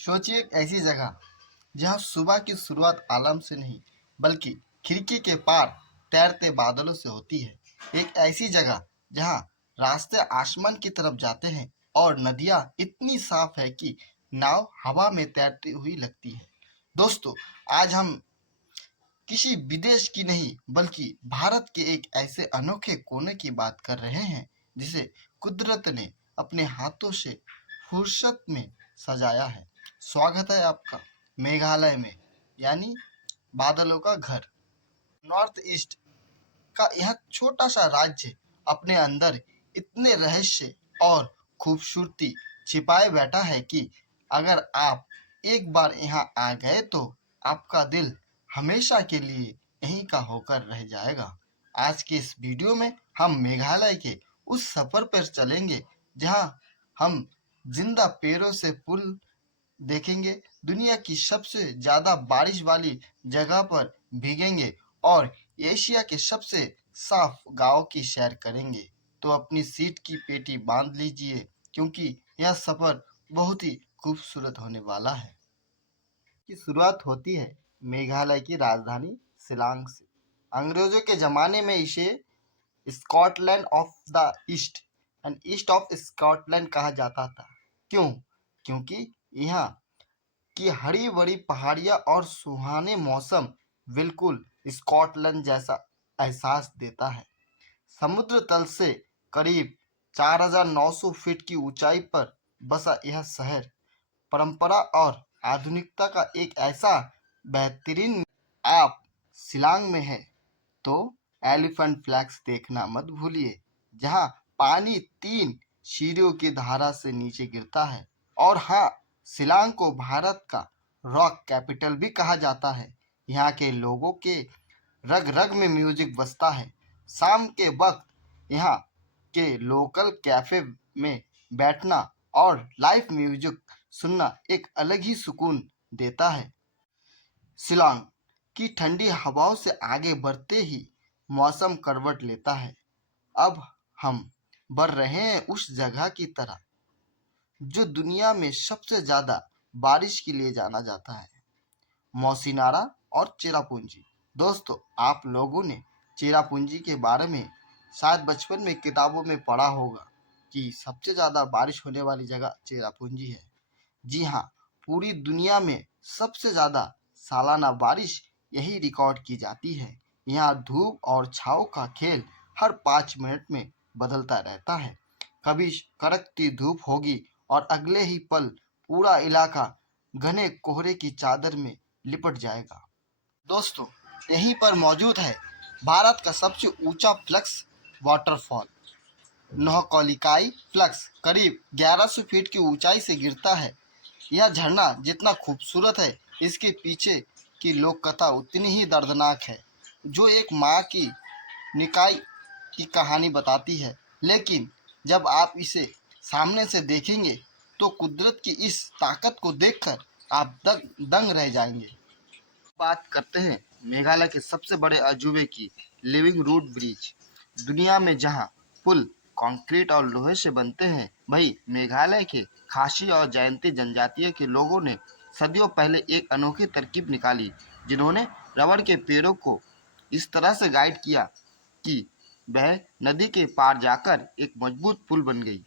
सोचिए एक ऐसी जगह जहां सुबह की शुरुआत आलम से नहीं बल्कि खिड़की के पार तैरते बादलों से होती है। एक ऐसी जगह जहां रास्ते आसमान की तरफ जाते हैं और नदियां इतनी साफ है कि नाव हवा में तैरती हुई लगती है। दोस्तों, आज हम किसी विदेश की नहीं बल्कि भारत के एक ऐसे अनोखे कोने की बात कर रहे हैं जिसे कुदरत ने अपने हाथों से फुर्सत में सजाया है। स्वागत है आपका मेघालय में, यानी बादलों का घर। नॉर्थ ईस्ट का यह छोटा सा राज्य अपने अंदर इतने रहस्य और खूबसूरती छिपाए बैठा है कि अगर आप एक बार यहाँ आ गए तो आपका दिल हमेशा के लिए यहीं का होकर रह जाएगा। आज के इस वीडियो में हम मेघालय के उस सफर पर चलेंगे जहाँ हम जिंदा पेड़ों से पुल देखेंगे, दुनिया की सबसे ज्यादा बारिश वाली जगह पर भीगेंगे और एशिया के सबसे साफ गांव की सैर करेंगे। तो अपनी सीट की पेटी बांध लीजिए क्योंकि यह सफर बहुत ही खूबसूरत होने वाला है। की शुरुआत होती है मेघालय की राजधानी शिलांग से। अंग्रेजों के जमाने में इसे Scotland of the east and east of Scotland कहा जाता था। क्यों? क्योंकि यहाँ की हरी भरी पहाड़ियाँ और सुहाने मौसम बिल्कुल स्कॉटलैंड जैसा एहसास देता है। समुद्र तल से करीब 4,900 फीट की ऊंचाई पर बसा यह शहर परंपरा और आधुनिकता का एक ऐसा बेहतरीन। आप शिलांग में है तो एलिफेंट फ्लैग्स देखना मत भूलिए, जहां पानी 3 सीढ़ियों की धारा से नीचे गिरता है। और हाँ, शिलांग को भारत का रॉक कैपिटल भी कहा जाता है। यहाँ के लोगों के रग रग में म्यूजिक बजता है। शाम के वक्त यहाँ के लोकल कैफे में बैठना और लाइव म्यूजिक सुनना एक अलग ही सुकून देता है। शिलांग की ठंडी हवाओं से आगे बढ़ते ही मौसम करवट लेता है। अब हम बढ़ रहे हैं उस जगह की तरह जो दुनिया में सबसे ज्यादा बारिश के लिए जाना जाता है, मौसीनारा और चेरापूंजी। दोस्तों, आप लोगों ने चेरापूंजी के बारे में शायद बचपन में किताबों में पढ़ा होगा कि सबसे ज्यादा बारिश होने वाली जगह चेरापूंजी है। जी हाँ, पूरी दुनिया में सबसे ज्यादा सालाना बारिश यही रिकॉर्ड की जाती है। यहाँ धूप और छाँव का खेल हर 5 मिनट में बदलता रहता है। कभी कड़कती धूप होगी और अगले ही पल पूरा इलाका घने कोहरे की चादर में लिपट जाएगा। दोस्तों, यहीं पर मौजूद है भारत का सबसे ऊंचा फ्लक्स वाटरफॉल नोहकॉलिकाई फ्लक्स। करीब 1100 फीट की ऊंचाई से गिरता है। यह झरना जितना खूबसूरत है, इसके पीछे की लोक कथा उतनी ही दर्दनाक है, जो एक माँ की निकाय की कहानी बताती है। लेकिन जब आप इसे सामने से देखेंगे तो कुदरत की इस ताकत को देखकर आप दंग रह जाएंगे। बात करते हैं मेघालय के सबसे बड़े अजूबे की, लिविंग रूट ब्रिज। दुनिया में जहां पुल कंक्रीट और लोहे से बनते हैं, वहीं मेघालय के खासी और जयंती जनजातीय के लोगों ने सदियों पहले एक अनोखी तरकीब निकाली, जिन्होंने रबड़ के पेड़ों को इस तरह से गाइड किया कि वह नदी के पार जाकर एक मजबूत पुल बन गई।